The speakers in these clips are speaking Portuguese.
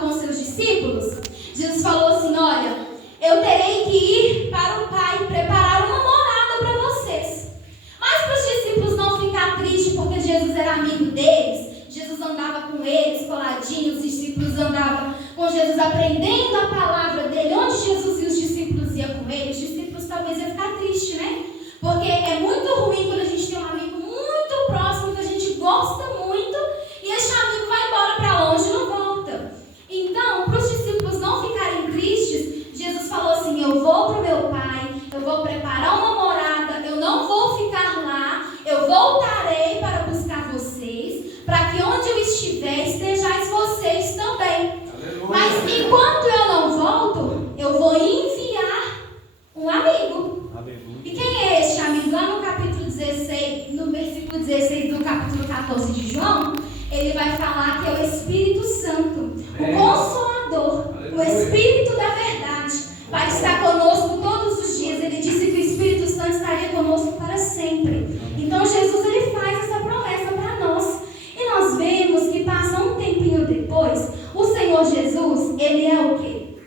com os seus discípulos, Jesus falou assim: olha, eu terei que ir para o Pai preparar uma morada para vocês. Mas para os discípulos não ficar tristes, porque Jesus era amigo deles, Jesus andava com eles coladinhos, os discípulos andavam com Jesus aprendendo a palavra dele. Onde Jesus e os discípulos iam com ele, os discípulos talvez iam ficar tristes, né? Porque é muito ruim quando a gente tem um amigo muito próximo, que a gente gosta muito, e esse amigo vai embora para longe e não volta. Então, para os discípulos não ficarem tristes, Jesus falou assim: eu vou para o meu Pai, eu vou preparar uma morada, eu não vou ficar lá, eu voltarei para buscar vocês, para que onde eu estiver, estejais vocês também. Aleluia. Mas enquanto eu não volto, eu vou enviar um amigo. Aleluia. E quem é este amigo? Lá no capítulo 16, no versículo 16 do capítulo 14 de João, ele vai falar que é o Espírito Santo, o Consolador, o Espírito da verdade, vai estar conosco todos os dias. Ele disse que o Espírito Santo estaria conosco para sempre. Então Jesus, ele faz essa promessa para nós. E nós vemos que passa um tempinho depois, o Senhor Jesus, ele é o quê?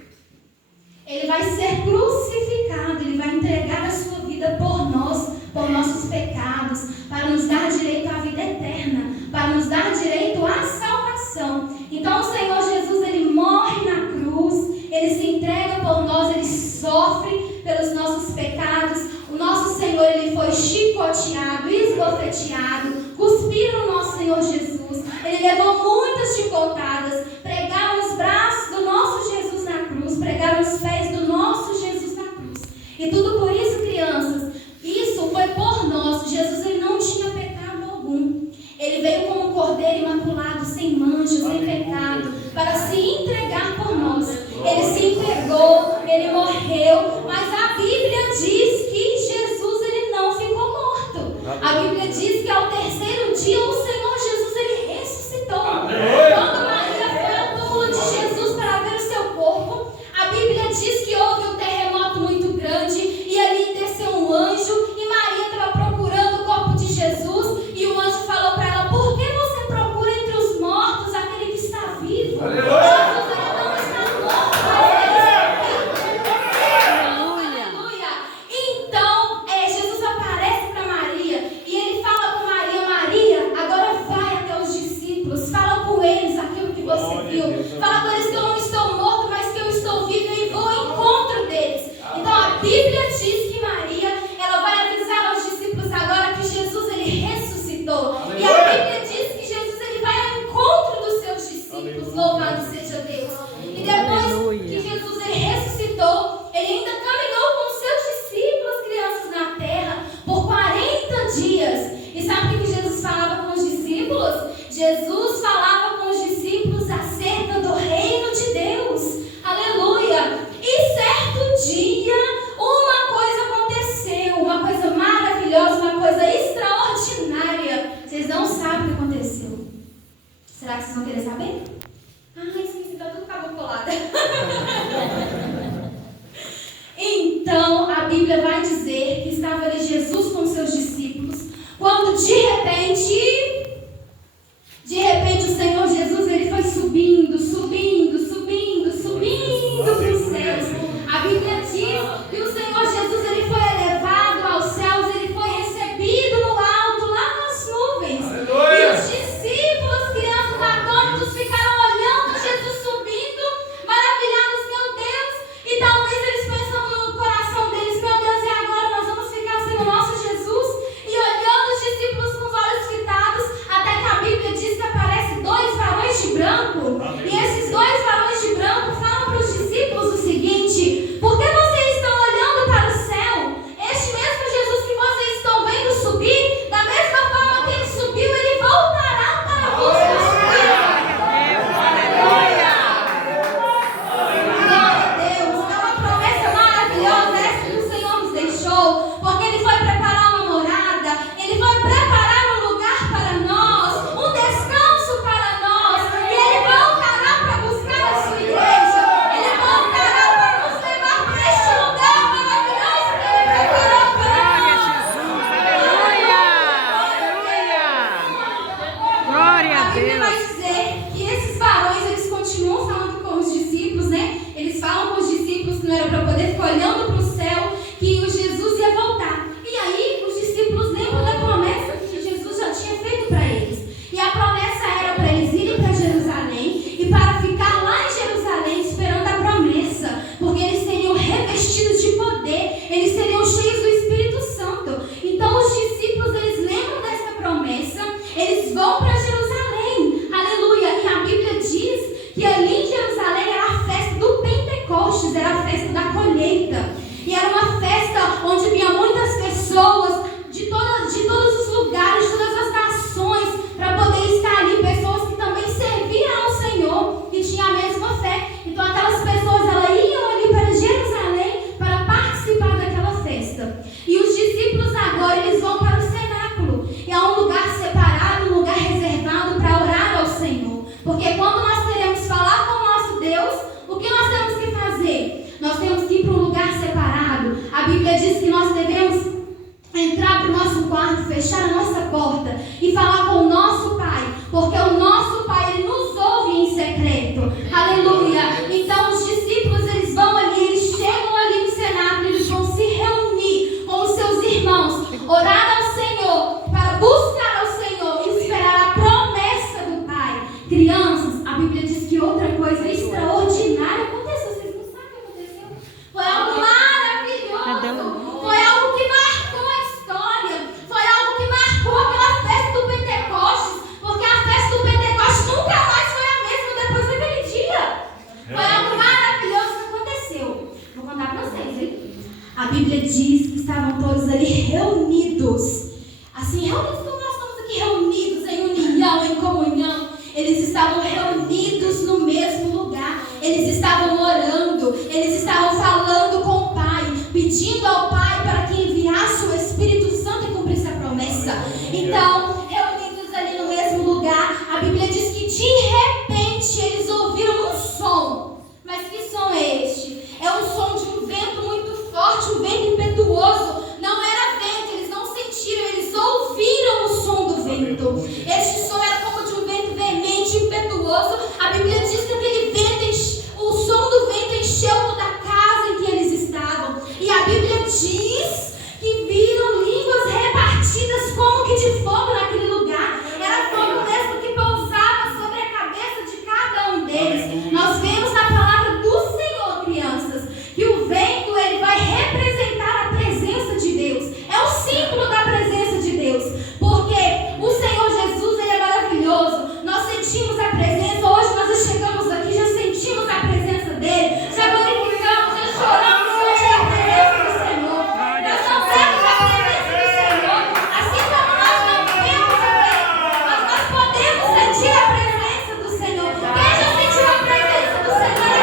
Ele vai ser crucificado, ele vai entregar a sua vida por nós, por nossos pecados, para nos dar direito à vida eterna, para nos dar direito à salvação. Então o Senhor Jesus, ele morre na cruz, ele se entrega por nós, ele sofre pelos nossos pecados. O nosso Senhor, ele foi chicoteado, esbofeteado, cuspiram no nosso Senhor Jesus, ele levou muitas chicotadas, pregaram os braços do nosso Jesus na cruz, pregaram os pés do nosso Jesus na cruz. E tudo por isso, crianças, isso foi por nós. Jesus, ele não tinha pecado algum. Ele veio como um cordeiro imaculado, sem mancha, sem pecado, para se entregar por nós. Ele se entregou, ele morreu, mas a Bíblia diz que Jesus, ele não ficou morto. A Bíblia diz que ao terceiro dia o Senhor Jesus, ele ressuscitou. Quando Maria foi ao túmulo de Jesus para ver o seu corpo, a Bíblia diz que houve um terremoto muito grande e ali desceu um anjo e Maria estava procurando o corpo de Jesus e o anjo falou para ela: por que você procura entre os mortos aquele que está vivo? Aleluia! Fala com eles que eu não estou morto, mas que eu estou vivo e vou ao encontro deles. Então a Bíblia diz que Maria, ela vai avisar aos discípulos agora que Jesus, ele ressuscitou. E a Bíblia diz que Jesus, ele vai ao encontro dos seus discípulos. Louvado seja Deus. E depois que Jesus, ele ressuscitou, ele ainda caminhou com os seus discípulos, crianças, na terra por 40 dias. E sabe o que Jesus falava com os discípulos? Jesus falava com os discípulos acerca do reino de Deus. Aleluia! E certo dia, uma coisa aconteceu, uma coisa maravilhosa, uma coisa extraordinária. Vocês não sabem o que aconteceu. Será que vocês vão querer saber? Ai, sim, está tudo cabo colado. Então, a Bíblia vai dizer que estava ali Jesus com seus discípulos, quando de repente o Senhor Jesus, ele foi subindo para os céus. A Bíblia diz que o Senhor Jesus, ele foi elevado aos céus, ele foi recebido no alto, lá nas nuvens. Aleluia. E os discípulos, crianças atônitos, ficaram olhando Jesus subindo, maravilhados, meu Deus. E talvez eles pensando no coração deles: meu Deus, e agora nós vamos ficar sem o nosso Jesus? E olhando os discípulos com os olhos fitados, não era para poder ficar olhando para o céu, que o Jesus ia voltar. E aí os discípulos lembram da promessa que Jesus já tinha feito para eles. E a promessa era para eles irem para Jerusalém e para ficar lá em Jerusalém esperando a promessa, porque eles seriam revestidos de poder, eles seriam cheios do Espírito Santo. Então os discípulos, eles lembram dessa promessa, eles vão para Jerusalém, aleluia. E a Bíblia diz que ali em Jerusalém era a festa do Pentecostes, era a festa da colheita. E era uma festa onde vinha muitas pessoas de todos os lugares, de todas as nações, para poder estar ali, pessoas que também serviam ao Senhor, que tinham a mesma fé. Então aquelas pessoas, elas iam ali para Jerusalém para participar daquela festa. E os discípulos agora, eles vão para o cenáculo. E é um lugar separado, um lugar reservado para orar ao Senhor. Porque quando nós queremos falar com o nosso Deus, o que nós temos que fazer? Nós temos que ir para um lugar separado. A Bíblia diz que nós devemos entrar para o nosso quarto, fechar a nossa porta e falar com o nosso Pai, porque o nosso Pai, Ele nos ouve em secreto. Aleluia! Então os discípulos, eles vão ali, eles chegam ali no cenáculo, eles vão se reunir com os seus irmãos, orar ao Senhor, para buscar ao Senhor e esperar a promessa do Pai. Crianças, a Bíblia diz que outra coisa extraordinária aconteceu. Vocês não sabem o que aconteceu? Foi algo maravilhoso. Foi algo que marcou a história. Foi algo que marcou aquela festa do Pentecostes. Porque a festa do Pentecostes nunca mais foi a mesma depois daquele dia. Foi algo maravilhoso que aconteceu. Vou contar para vocês, hein? A Bíblia diz que estavam todos ali reunidos. Assim, reunidos como nós estamos aqui reunidos em união, em comunhão. Eles estavam reunidos no mesmo lugar. Eles estavam orando. Eles estavam falando com o Pai, pedindo ao Pai para que enviasse o Espírito Santo e cumprisse a promessa. Então, reunidos ali no mesmo lugar, a Bíblia diz que de repente eles ouviram um som. Mas que som é este? É um som de um vento muito forte, um vento impetuoso. Não era vento, eles não sentiram, eles ouviram o som do vento. Este som era como de um vento veemente, impetuoso. A Bíblia diz que aquele vento, o som do vento encheu toda a casa em que eles estavam. E a Bíblia diz que viram línguas repartidas como que de fogo naquele lugar. Era fogo mesmo que pousava sobre a cabeça de cada um deles. Nós vemos na palavra do Senhor, crianças, que o vento, ele vai representar a presença de Deus. É o símbolo da presença de Deus. Porque o Senhor Jesus, ele é maravilhoso. Nós sentimos a presença. Hoje nós já chegamos aqui, já sentimos a presença dele. Já glorificamos, já choramos diante da presença do Senhor. Nós não vemos a presença do Senhor, assim como nós não vemos a dele. Mas nós podemos sentir a presença do Senhor. Quem já sentiu a presença do Senhor?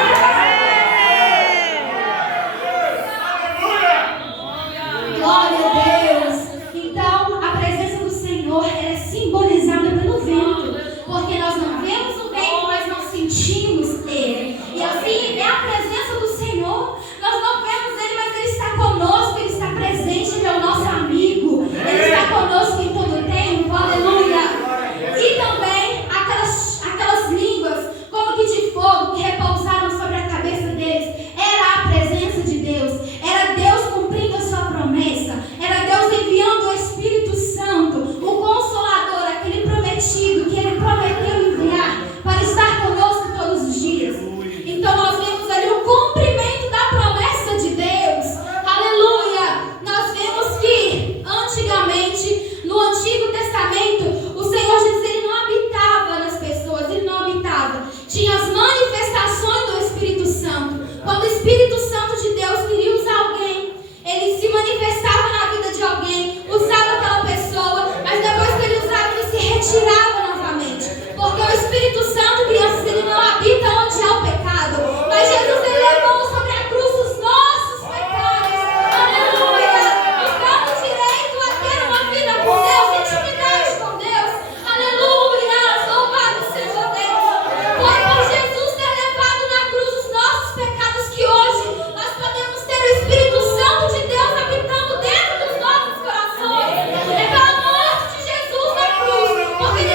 Glória a Deus. Então, a presença do Senhor é simbolizada pelo vento. Porque nós não vemos o vento, mas nós sentimos ele. E assim, é a presença do Senhor. Nós não vemos ele, mas ele está conosco, ele está presente, ele é o nosso amigo. Ele está conosco em todo o tempo. Aleluia. E também aquelas línguas, como que de fogo, que repousaram sobre a cabeça deles. Era a presença de Deus. Era Deus cumprindo a sua promessa. Era Deus enviando o Espírito Santo, o Consolador, aquele prometido que ele prometeu enviar para estar conosco todos os dias. Então nós vemos ali o cumprimento da promessa de Deus. Aleluia! Nós vemos que antigamente, no Antigo Testamento, o Senhor Jesus, ele não habitava nas pessoas, ele não habitava. Tinha as manifestações do Espírito Santo. Quando o Espírito Santo de Deus queria usar alguém, ele se manifestava na vida de alguém, usava aquela pessoa, mas depois que ele usava, ele se retirava novamente. Porque o Espírito Santo, crianças, ele não habita onde há o pecado. Mas Jesus, ele levou sobre a cruz os nossos pecados. Aleluia! Nos dando direito a ter uma vida com Deus, intimidade com Deus. Aleluia! Louvado seja Deus. Foi por Jesus ter levado na cruz os nossos pecados que hoje nós podemos ter o Espírito Santo de Deus habitando dentro dos nossos corações. É pela morte de Jesus na cruz. Porque ele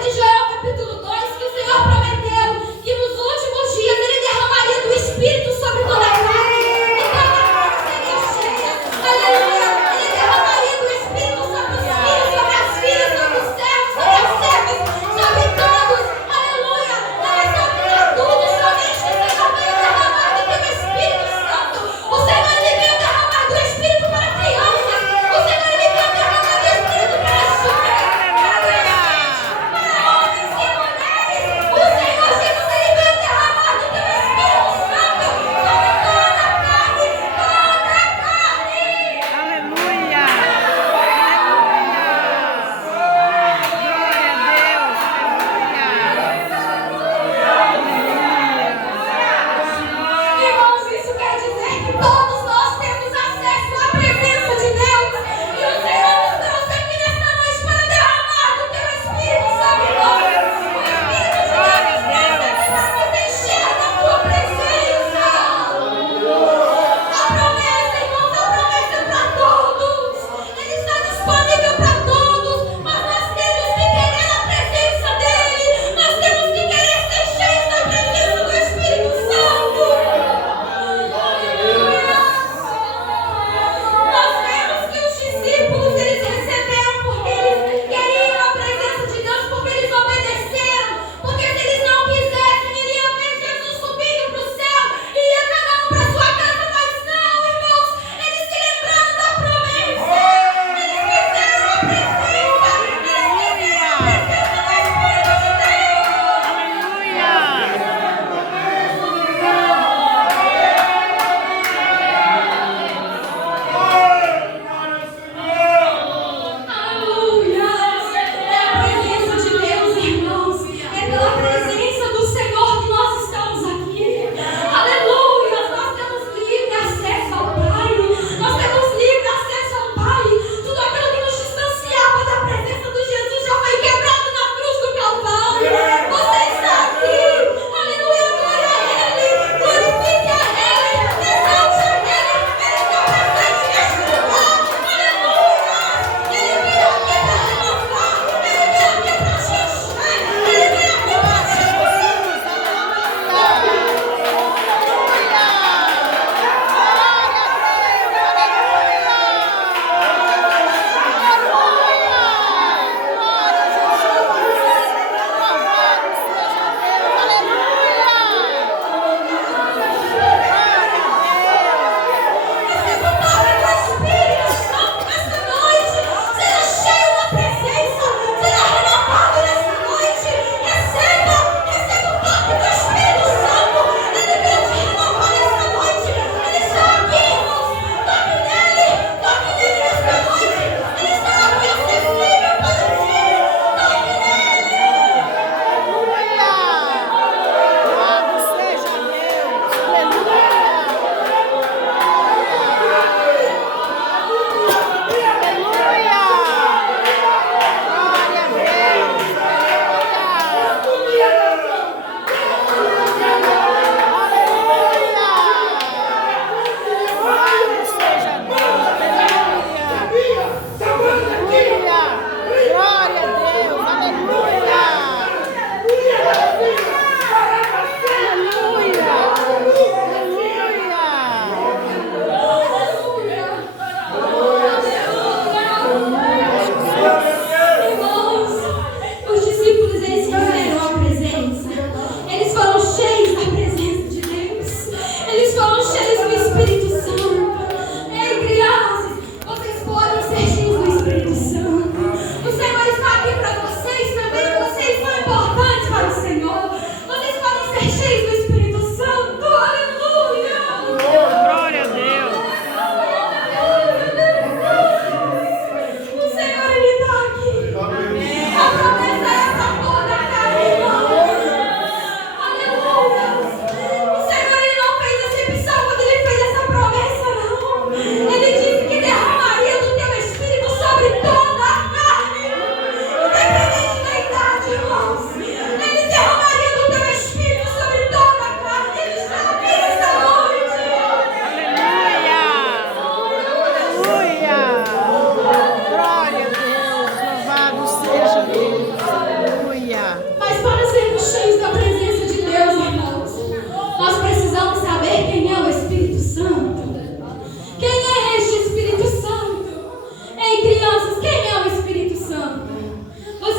de Joel capítulo 2 que o Senhor prometeu que nos últimos dias Ele derramaria do Espírito sobre toda a carne. Então a terra seria cheia. Aleluia. Ele derramaria do Espírito sobre os filhos, sobre as filhas, sobre os servos, sobre as servas, sobre todos. Aleluia. Não é sobre adultos somente que o Senhor veio derramar do teu Espírito Santo. O Senhor ele veio derramar do Espírito para crianças. O Senhor ele veio derramar do Espírito para jovens. Aleluia.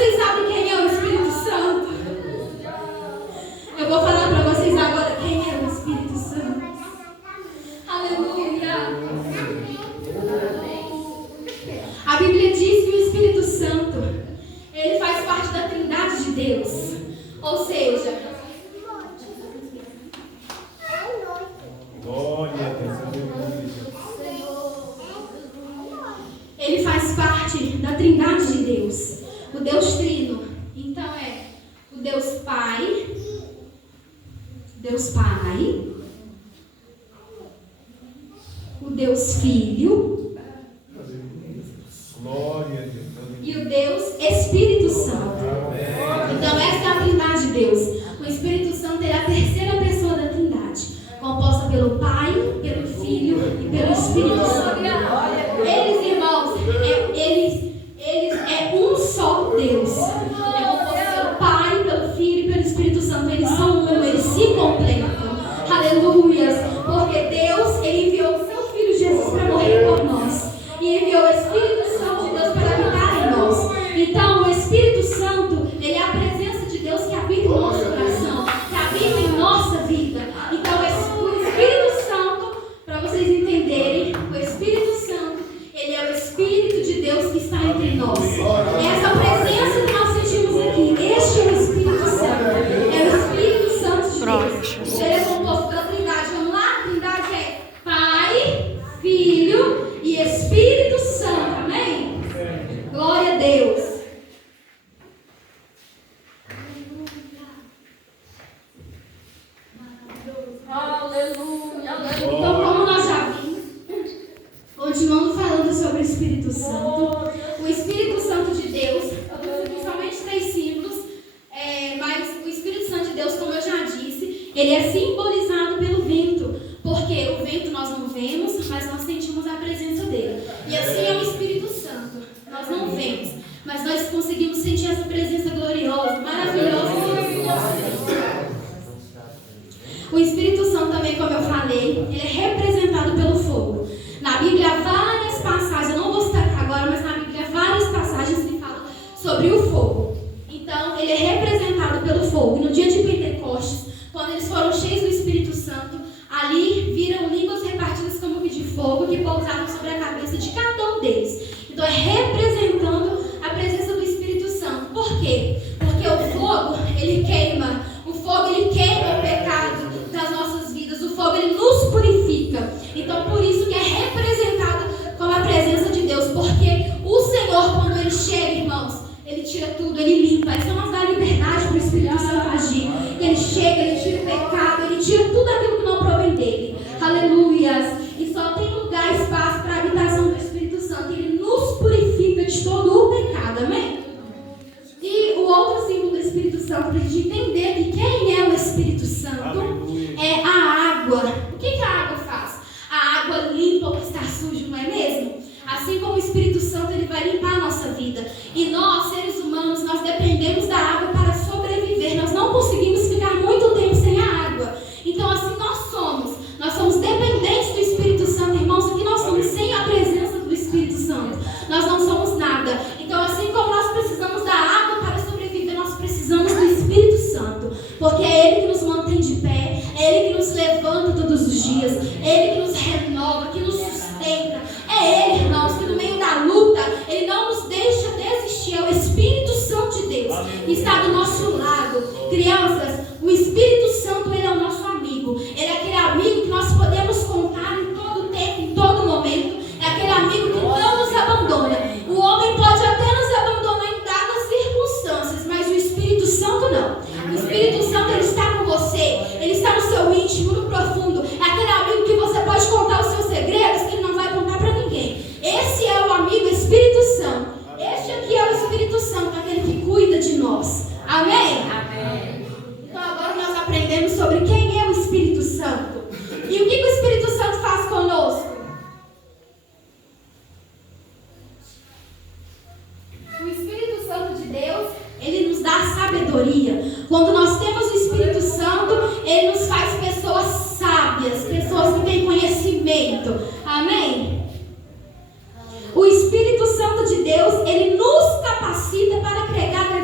Vocês sabem quem é o Espírito Santo? Eu vou falar para vocês agora quem é o Espírito Santo. Aleluia. A Bíblia diz que o Espírito Santo, ele faz parte da Trindade de Deus. Ou seja, ele faz parte da Trindade de Deus. O Deus Trino. Então é o Deus Pai, o Deus Filho e o Deus Espírito Santo. Então essa é a Trindade de Deus. O Espírito Santo é a terceira pessoa da Trindade, composta pelo Pai, pelo Filho e pelo Espírito Santo. Eles, irmãos, eles é um só Deus. É composto pelo Pai, pelo Filho e pelo Espírito Santo. Eles são um, eles se completam. Aleluias. Porque Deus, ele enviou o seu Filho Jesus para morrer por nós. E enviou o Espírito Santo de Deus para habitar em nós. Então, o Espírito Santo, ele é a presença de Deus que habita no nosso coração, que habita em nossa vida. Então, o Espírito Santo, para vocês entenderem, o Espírito Santo, ele é o Espírito de Deus que está entre nós. Essa presença que nós sentimos aqui, este é o Espírito Santo. É o Espírito Santo de Deus. Ele é composto pela Trindade. Vamos lá? A Trindade é Pai, Filho e Espírito Santo. Amém? Glória a Deus. Então, como nós já vimos, continuando falando sobre o Espírito Santo, o Espírito Santo de Deus, eu disse somente 3 símbolos, mas o Espírito Santo de Deus, como eu já disse, ele é simbolizado pelo vento, porque o vento nós não vemos, mas nós sentimos a presença dele. E assim é o Espírito Santo, nós não vemos, mas nós conseguimos sentir essa presença gloriosa, maravilhosa. O Espírito Santo também, como eu falei, ele é representado pelo fogo. Na Bíblia, várias passagens, eu não vou citar aqui agora, mas na Bíblia, várias passagens que falam sobre o fogo. Então, ele é representado pelo fogo. E no dia de Pentecostes, quando eles foram cheios do Espírito Santo, ali viram línguas repartidas como de fogo que pousaram sobre a cabeça de cada um deles. Então, é representando a presença do Espírito Santo. Por quê? Porque o fogo, ele queima. O fogo, ele queima o pecado das nossas vidas. O fogo, ele nos purifica. Então, por isso que é representado como a presença de Deus. Porque o Senhor, quando ele chega, irmãos, ele tira tudo, ele limpa. Isso nos dá liberdade para o Espírito Santo agir. Ele chega, ele tira o pecado, ele tira tudo aquilo que não provém dele. Aleluias. E só tem lugar, espaço para a habitação do Espírito Santo. Ele nos purifica de todo o pecado. Amém? E o outro símbolo do Espírito Santo, para a gente entender que quem é o Espírito Santo, é a água. O que a água faz? A água limpa o que está sujo, não é mesmo? Assim como o Espírito Santo, ele vai limpar a nossa vida. E nós, seres humanos, nós dependemos da água para sobreviver. Nós não conseguimos ficar muito tempo sem a água. Então, assim nós somos. Nós somos dependentes do Espírito Santo, irmãos. O que nós somos sem a presença do Espírito Santo? Nós não somos nada. Então, assim como nós precisamos da água para sobreviver, nós precisamos do Espírito Santo. Porque é Ele que nos mantém de pé. É Ele que nos levanta todos os dias. É Ele que nos renova, que nos sustenta. É Ele, irmãos, que no meio da luta, Ele não nos deixa desistir. É o Espírito Santo de Deus que está do nosso lado. Crianças, o Espírito Santo, Ele é o nosso amigo. Ele é aquele amigo que nós podemos contar em todo tempo, em todo momento. É aquele amigo que não nos abandona. O homem pode até nos abandonar em dadas circunstâncias, mas o Espírito Santo não. O Espírito Santo, ele está com você. Ele está no seu íntimo, no profundo. É aquele amigo que você pode contar os seus segredos, que ele não vai contar para ninguém. Esse é o amigo Espírito Santo. Este aqui é o Espírito Santo, aquele que cuida de nós. Amém? Amém. Então agora nós aprendemos sobre quem é o Espírito Santo. E o que o Espírito Santo faz conosco? O Espírito Santo de Deus, ele nos dá sabedoria. Quando nós temos o Espírito Santo, ele nos faz pessoas sábias, pessoas que têm conhecimento. Amém? O Espírito Santo de Deus, ele nos capacita para pregar a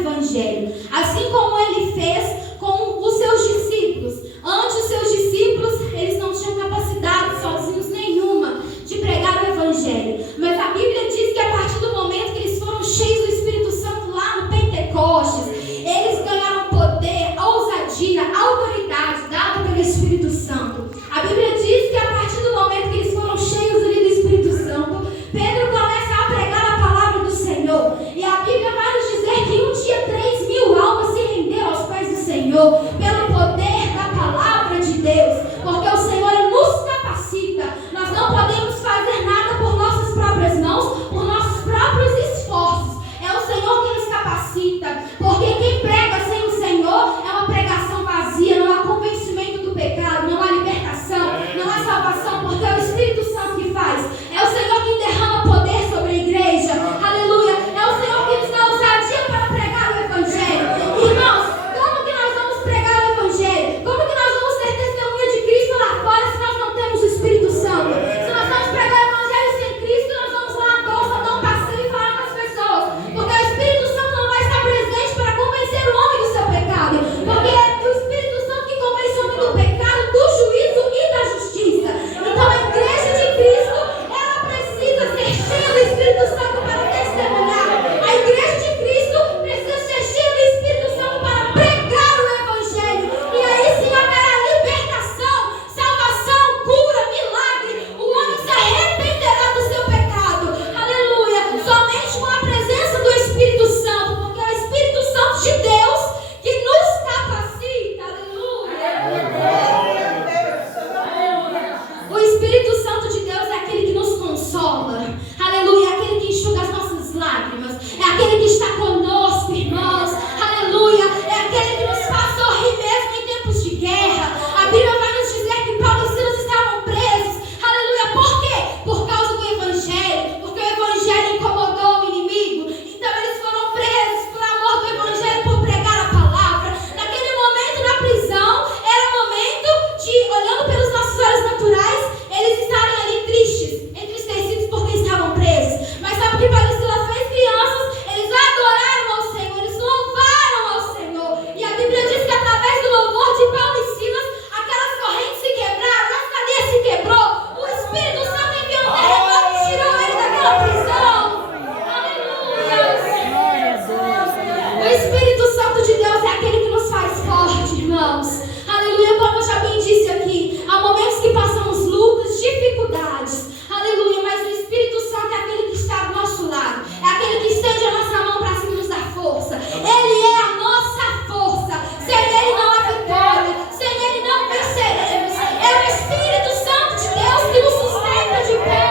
O Espírito Santo de Deus é aquele que nos faz forte, irmãos. Aleluia, como eu já bem disse aqui, há momentos que passamos lutas, dificuldades. Aleluia, mas o Espírito Santo é aquele que está do nosso lado. É aquele que estende a nossa mão para cima e nos dá força. Ele é a nossa força. Sem Ele não há vitória. Sem Ele não venceremos. É o Espírito Santo de Deus que nos sustenta de pé.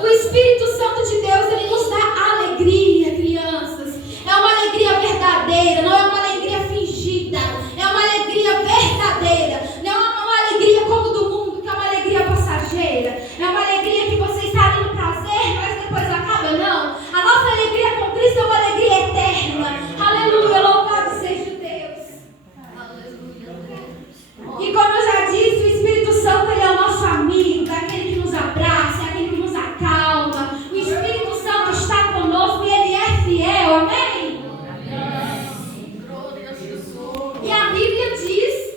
O Espírito Santo de Deus, ele nos dá alegria, crianças. É uma alegria verdadeira, não é uma alegria fingida. É uma alegria verdadeira. Não é uma alegria como do mundo, que é uma alegria passageira. É uma alegria que você está ali no prazer, mas depois acaba, não. A nossa alegria com Cristo é uma alegria eterna. Aleluia, louvado seja Deus. E como eu já disse, o Espírito Santo, ele é o nosso amigo, é aquele que nos abraça, é aquele que nos acalma. O Espírito Santo está conosco e ele é fiel, amém? E a Bíblia diz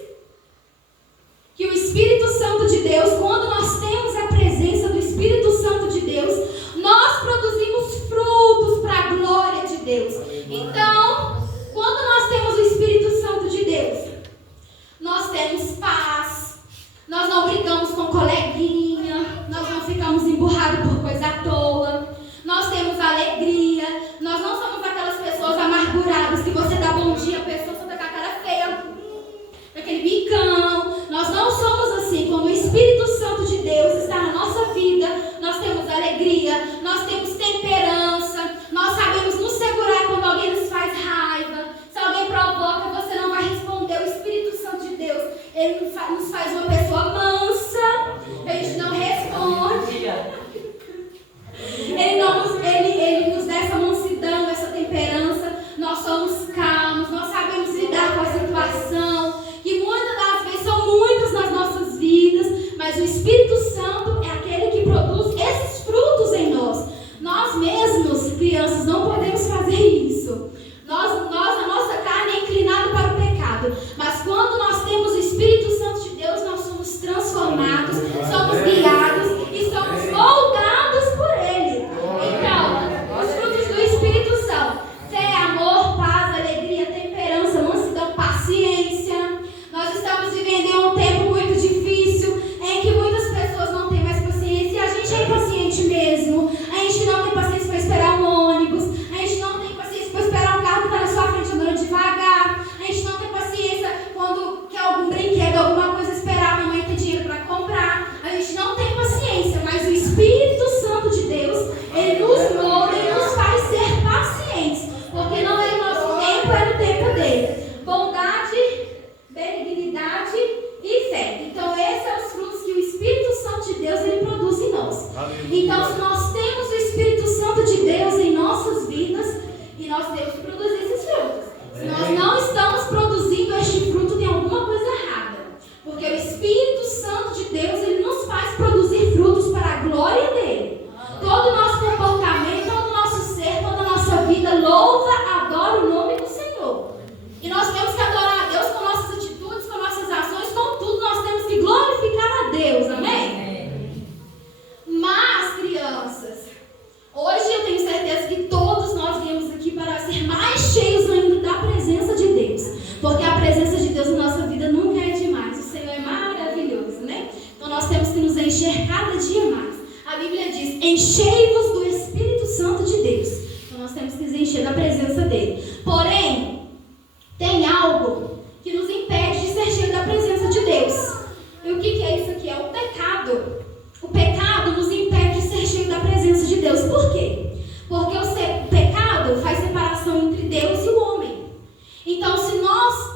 que o Espírito Santo de Deus, quando nós temos a presença do Espírito Santo de Deus, nós produzimos frutos para a glória de Deus. Então, quando nós temos o Espírito Santo de Deus, nós temos paz, nós não brigamos com coleguinha, nós não ficamos emburrados por coisa à toa, nós temos alegria, nós não somos aquelas pessoas amarguradas que você dá bom dia, a pessoa só tá com a cara feia, aquele bicão. Nós não somos assim. Quando o Espírito Santo de Deus está na nossa vida, nós temos alegria, nós temos temperança, nós sabemos nos segurar quando alguém nos faz raiva. Se alguém provoca, você não vai responder. O Espírito Santo de Deus, ele nos faz uma pessoa mansa, a gente não responde. Ele nos dá essa mansidão, essa temperança. Nós somos calmos, nós sabemos lidar com a situação, que muitas das vezes são muitas nas nossas vidas, mas o Espírito Santo é aquele que produz esses frutos em nós. Nós mesmos, crianças, não podemos fazer isso. A nossa carne é inclinada para o pecado, mas quando nós temos o Espírito Santo de Deus, nós somos transformados, somos guiados e somos moldados por Ele. Então, os frutos do Espírito são fé, amor, paz, alegria, temperança, mansidão, paciência. Nós estamos vivendo em um tempo muito difícil, em que muitas pessoas não têm mais paciência, e a gente é impaciente mesmo. A gente não tem paciência para esperar um ônibus, a gente não tem paciência para esperar um carro que está na sua frente andando devagar, a gente não tem paciência quando quer algum brinquedo, alguma coisa, esperar a mamãe ter dinheiro para comprar. A gente não tem paciência, mas o Espírito Santo de Deus, ele nos molda e nos faz ser pacientes, porque não é o nosso tempo, é no tempo dele. Bondade, benignidade e fé. Então esses são os frutos que o Espírito Santo de Deus, ele produz em nós. Então, se nós temos o Espírito Santo de Deus em nossas vidas, e nós temos que produzir esses frutos. Se nós não estamos produzindo este fruto, tem alguma coisa errada. Porque o Espírito Santo de Deus, ele nos faz produzir frutos para a glória dele. Todo o nosso comportamento, todo o nosso ser, toda a nossa vida louva, adora o nome do Senhor. E nós temos que adorar a Deus com nossas atitudes, com nossas ações, com tudo. Nós temos que glorificar a Deus, amém? Mas, crianças, hoje eu tenho certeza que todos nós viemos aqui para ser mais cheios ainda da presença de Deus. Porque a presença de Deus na nossa vida nunca é demais. O Senhor é maravilhoso, né? Então nós temos que nos encher cada dia mais. A Bíblia diz, enchei-vos do Espírito Santo de Deus. Então nós temos que nos encher da presença dele. Porém, tem algo que nos impede de ser cheio da presença de Deus. E o que é isso aqui? É o pecado. O pecado nos impede de ser cheio da presença de Deus. Por quê? Porque o pecado faz separação entre Deus e o homem. Então, se nós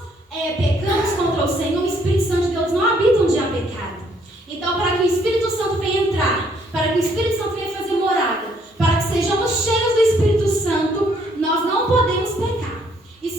pecamos contra o Senhor, o Espírito Santo de Deus não habita onde há pecado. Então, para que o Espírito Santo venha entrar, para que o Espírito Santo venha fazer morada, para que sejamos cheios do Espírito Santo, nós não podemos pecar. E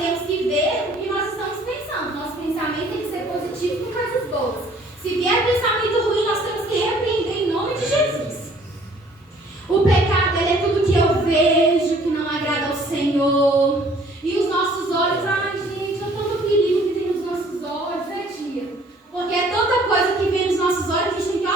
temos que ver o que nós estamos pensando. Nosso pensamento tem que ser positivo com coisas boas. Se vier pensamento ruim, nós temos que repreender em nome de Jesus. O pecado, ele é tudo que eu vejo que não agrada ao Senhor. E os nossos olhos, ai gente, é tanto perigo que tem nos nossos olhos, né, tia? Porque é tanta coisa que vem nos nossos olhos que a gente tem que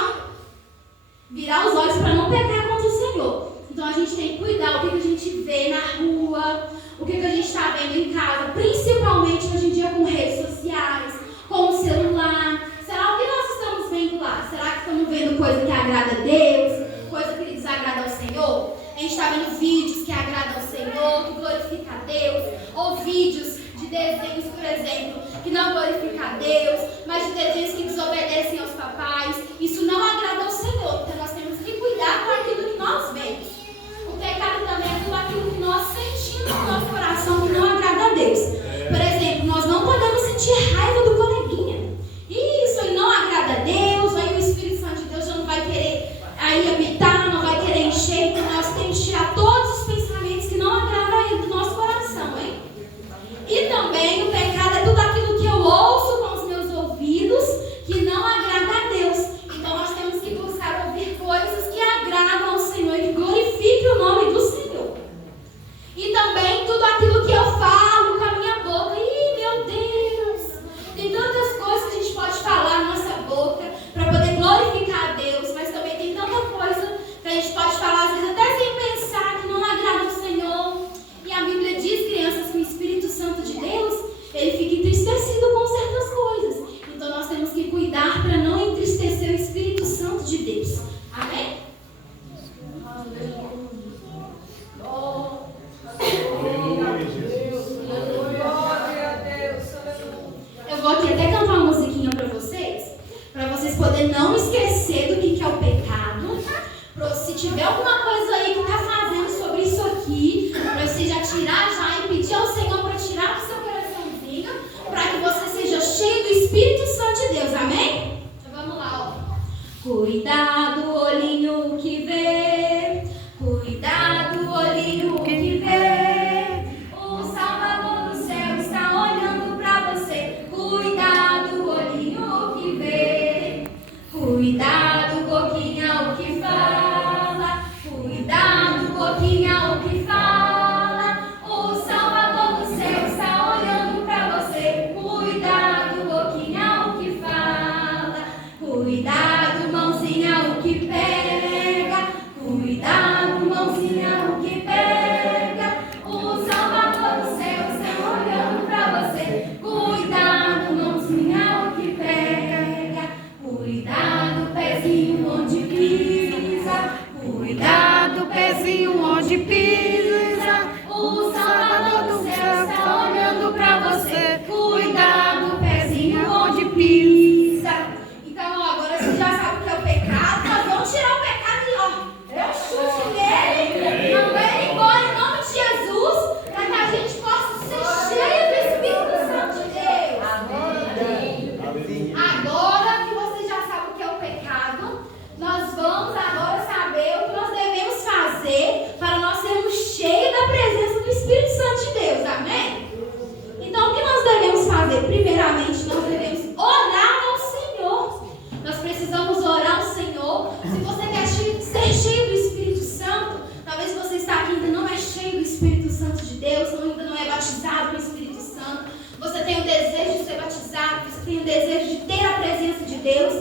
virar os olhos para não pecar contra o Senhor. Então a gente tem que cuidar o que a gente vê na rua, o que a gente está vendo em casa, principalmente hoje em dia com redes sociais, com o celular. Será o que nós estamos vendo lá? Será que estamos vendo coisa que agrada a Deus? Coisa que desagrada ao Senhor? A gente está vendo vídeos que agradam ao Senhor, que glorificam a Deus, ou vídeos de desenhos, por exemplo, que não glorificam a Deus, mas de desenhos que desobedecem aos papais. Isso não agrada ao Senhor, então nós temos que cuidar com aquilo que nós vemos. O pecado também é tudo aquilo que nós sentimos no nosso coração que não agrada a Deus. Por exemplo, nós não podemos sentir raiva do coleguinha. E isso aí não agrada a Deus, aí o Espírito Santo de Deus já não vai querer aí habitar, não vai querer encher. Então nós temos que tirar todos os pensamentos que não agradam a Ele do nosso coração, hein? E também o pecado é tudo aquilo que eu ouço com os meus ouvidos que não agrada a Deus. Então nós temos que buscar ouvir coisas que agradam ao Senhor e que glorifiquem o nome do Senhor. E também tudo aquilo que eu falo com a minha boca. Ih, meu Deus! Tem tantas coisas que a gente pode falar na nossa boca para poder glorificar a Deus, mas também tem tanta coisa que a gente pode falar, às vezes até sem pensar, que não agrada ao Senhor. E a Bíblia diz, crianças, que o Espírito Santo de Deus, ele fica entristecido com certas coisas. Então nós temos que cuidar para não entristecer o Espírito Santo de Deus. Amém? Eu vou aqui até cantar uma musiquinha para vocês poderem não esquecer do que é o pecado. Se tiver alguma coisa aí que está fazendo sobre isso aqui, para você já tirar já e pedir ao Senhor para tirar do seu coraçãozinho, para que você seja cheio do Espírito Santo de Deus. Amém? Então vamos lá, ó. Cuidado, olhinho que vê. Cuidado, olhinho que vê. O Salvador do céu está olhando para você. Cuidado, olhinho que vê. Cuidado, boquinha, o que fala. Cuidado, boquinha, o que fala. O Salvador do céu está olhando para você. Cuidado, boquinha, o que fala. Cuidado, mãozinha, o que pega. Cuidado, mãozinha, o que pega. O Salvador do céu está olhando para você. Cuidado, mãozinha, o que pega. Cuidado, pezinho, onde pisa. Cuidado, pezinho, onde pisa. O Salvador do céu está olhando para você. Cuidado, pezinho, onde pisa. Então, ó, agora você já sabe o que é o pecado. Nós vamos tirar o pecado e, ó, eu chute nele, manda ele embora em nome de Jesus, para que a gente possa ser cheio do Espírito Santo de Deus. Agora que você já sabe o que é o pecado, nós vamos agora saber o que nós devemos fazer para nós sermos cheios da presença do Espírito Santo de Deus. Amém? Então, o que nós devemos fazer? Primeiramente, nós devemos orar ao Senhor. Nós precisamos orar ao Senhor. Se você quer ser cheio do Espírito Santo, talvez você está aqui e ainda não é cheio do Espírito Santo de Deus, ainda não é batizado com o Espírito Santo. Você tem o desejo de ser batizado, você tem o desejo de ter a presença de Deus.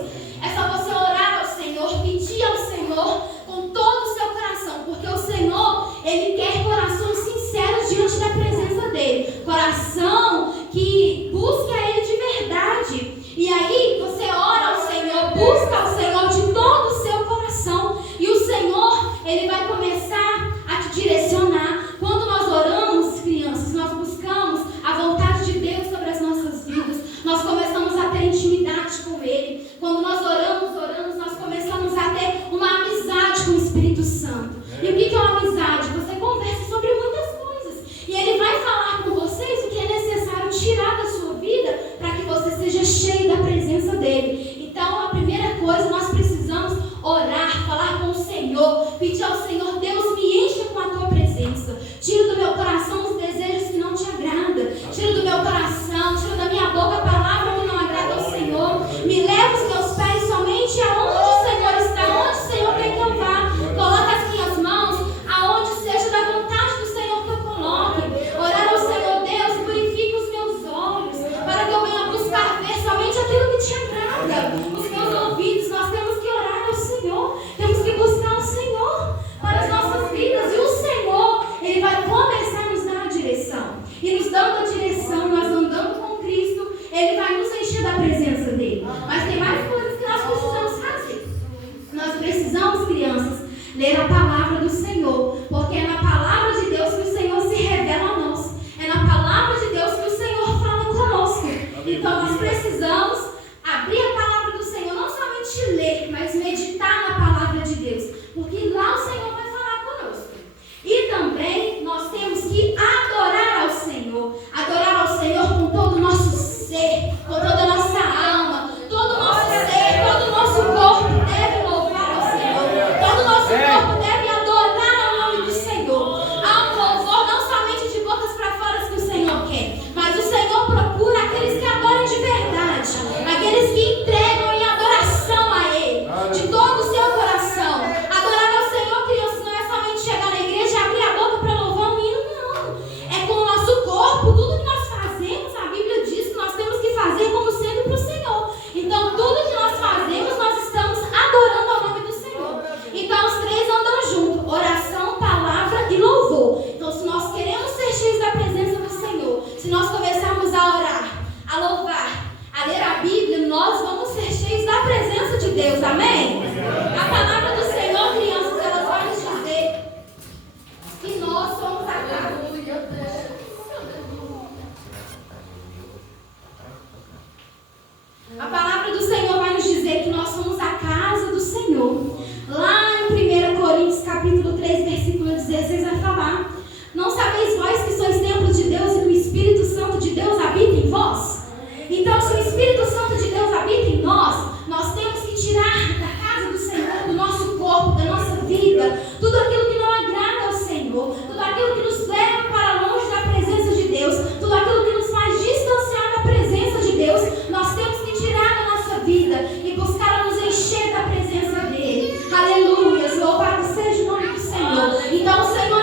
É só você orar ao Senhor, pedir ao Senhor com todo o seu coração, porque o Senhor, Ele quer corações sinceros diante da presença dEle. Coração que busca Ele de verdade. E aí você ora ao Senhor, busca ao Senhor de todo o seu coração. E o Senhor, Ele vai começar a te direcionar. Quando nós oramos, crianças, nós buscamos a vontade de Deus sobre as nossas vidas. Nós começamos a ter intimidade com Ele. Quando nós oramos dando a direção, nós andando com Cristo, Ele vai nos encher da presença dEle. Mas tem mais coisas que nós precisamos fazer. Nós precisamos, crianças, ler a palavra do Senhor, porque é na palavra de Deus que o Senhor se revela a nós. É na palavra de Deus que o Senhor fala conosco. Então nós precisamos abrir a palavra do Senhor, não somente ler, mas meditar na palavra de Deus, porque lá o Senhor vai falar conosco. E também nós temos que adorar ao Senhor com todo o nosso ser, com toda a nossa alma, todo o nosso ser, todo o nosso corpo deve louvar ao Senhor, todo o nosso corpo deve adorar ao nome do Senhor. Há um louvor não somente de bocas para fora que o Senhor quer, mas o Senhor procura aqueles que adoram de verdade, aqueles que entregam em adoração a Ele, de todo o seu coração. Adorar ao Senhor, crianças, não é somente chegar na igreja e abrir a boca para louvar um hino, não. É com o nosso corpo, tudo que nós fazemos, a Bíblia diz que nós temos que fazer como sendo para o Senhor. Então, tudo que nós fazemos, nós estamos adorando ao nome do Senhor. Então, os três andam juntos: oração, palavra e louvor. Então, se nós queremos ser cheios da presença do Senhor, se nós começarmos a orar, a louvar, a ler a Bíblia, nós vamos ser cheios da presença de Deus. Amém? A palavra do Senhor, crianças, ela vai nos dizer que nós somos a casa. A palavra do Senhor vai nos dizer que nós somos a casa do Senhor. Lá em 1 Coríntios capítulo 3, versículo 16 vai falar: não sabeis vós que sois templo de Deus e que o Espírito Santo de Deus habita em vós? Então, se o Espírito Santo de Deus habita em nós temos que tirar da casa do Senhor, do nosso corpo, da nossa vida, tudo aquilo que não agrada ao Senhor, tudo aquilo que nos leva para longe da presença de Deus, tudo aquilo que nos faz distanciar da presença de Deus. Nós temos que tirar da nossa vida e buscar nos encher da presença dEle. Aleluia, louvado seja o nome do Senhor. Então o Senhor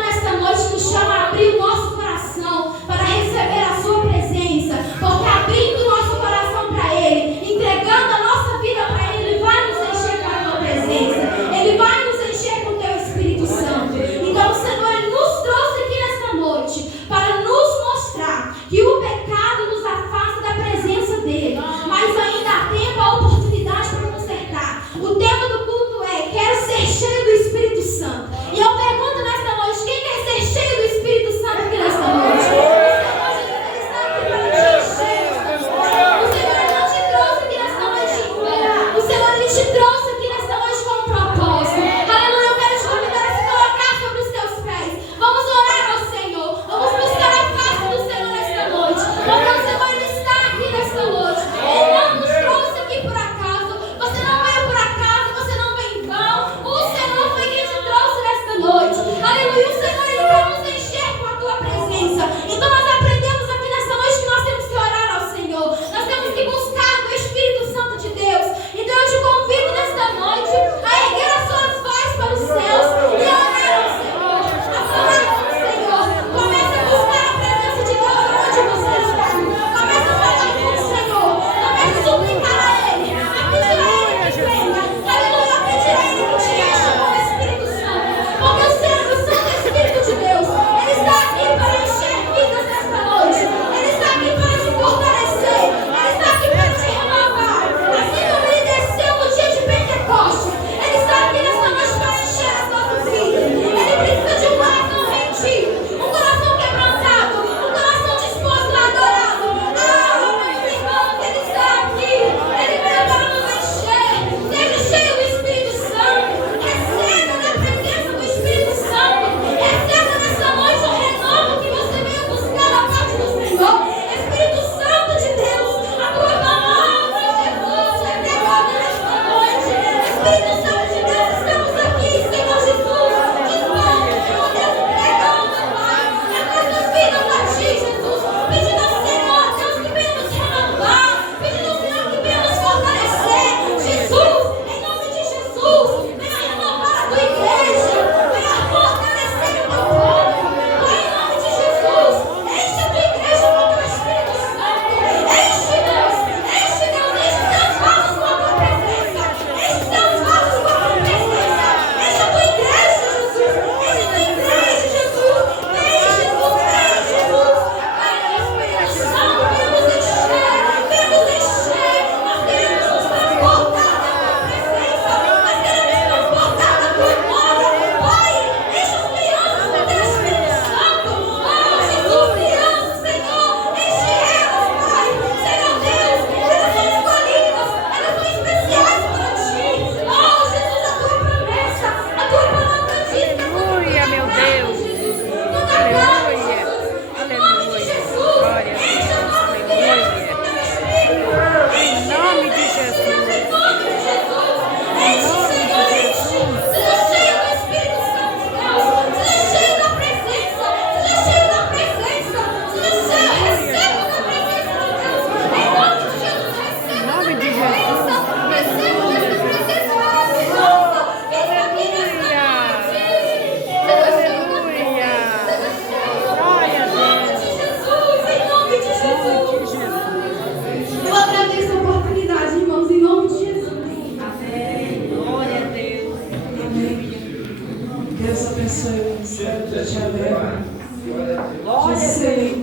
Deus abençoe o ministério do Tia Bela. Que o Senhor